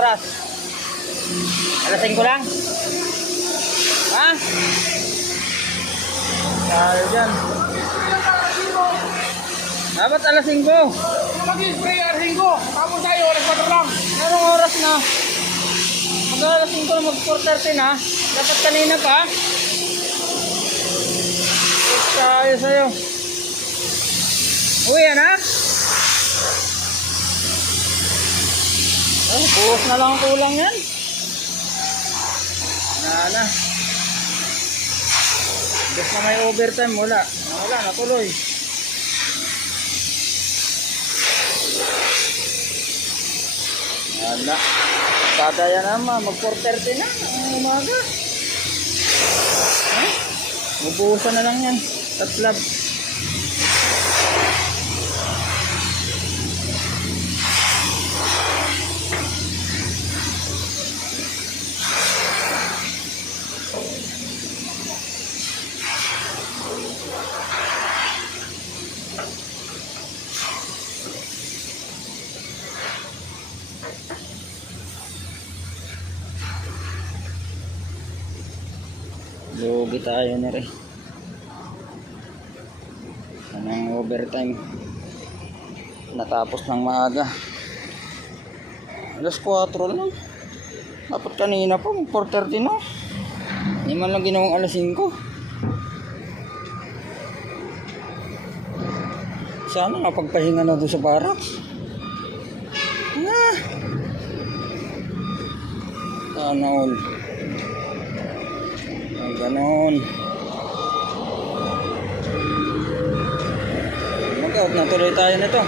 oras? Alas 5 lang? Ha? Kaya dyan. Dapat alas 5. Mag-spray alas 5. Tapos tayo, alas 4 lang. Anong oras na? Mag alas 5 na mag 4:30 na. Dapat kanina pa. Tayo sa'yo. Uwi yan ha? Oh, buhos na lang ang kulang yan. Na. Bes na may overtime, wala. Wala, natuloy. Wala. Padaya naman, mag 4:30 na ang umaga. Eh? Bubuhusan na lang yan. Tatlab. Lugi tayo na rin. Anong overtime. Natapos ng maaga. Alas 4 lang. Dapat kanina pa, 4:30 na. Hindi man lang ginawang alas 5. Sana napagpahinga na doon sa barracks. Sana all. Ganon. Mag-out na tuloy tayo nito.